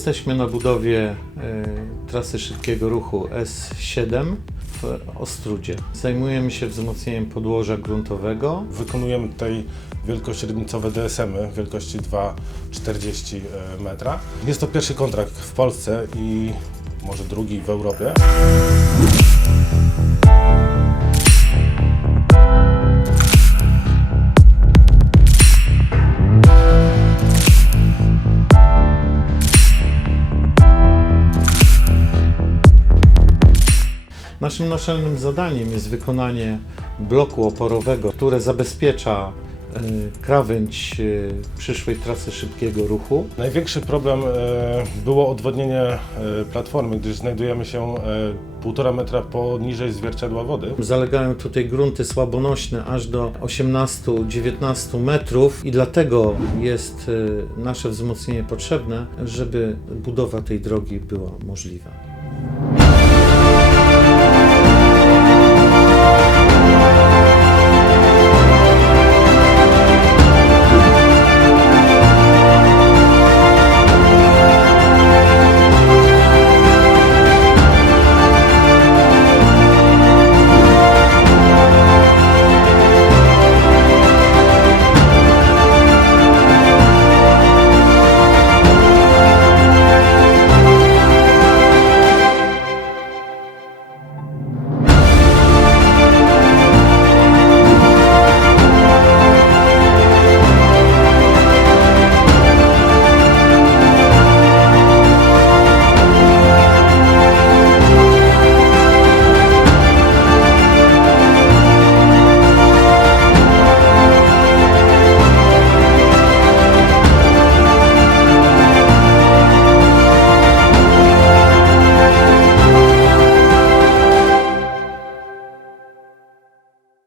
Jesteśmy na budowie trasy szybkiego ruchu S7 w Ostródzie. Zajmujemy się wzmocnieniem podłoża gruntowego. Wykonujemy tutaj wielkośrednicowe DSM-y wielkości 2,40 metra. Jest to pierwszy kontrakt w Polsce i może drugi w Europie. Naszym naczelnym zadaniem jest wykonanie bloku oporowego, które zabezpiecza krawędź przyszłej trasy szybkiego ruchu. Największy problem było odwodnienie platformy, gdyż znajdujemy się 1,5 metra poniżej zwierciadła wody. Zalegają tutaj grunty słabonośne aż do 18-19 metrów i dlatego jest nasze wzmocnienie potrzebne, żeby budowa tej drogi była możliwa.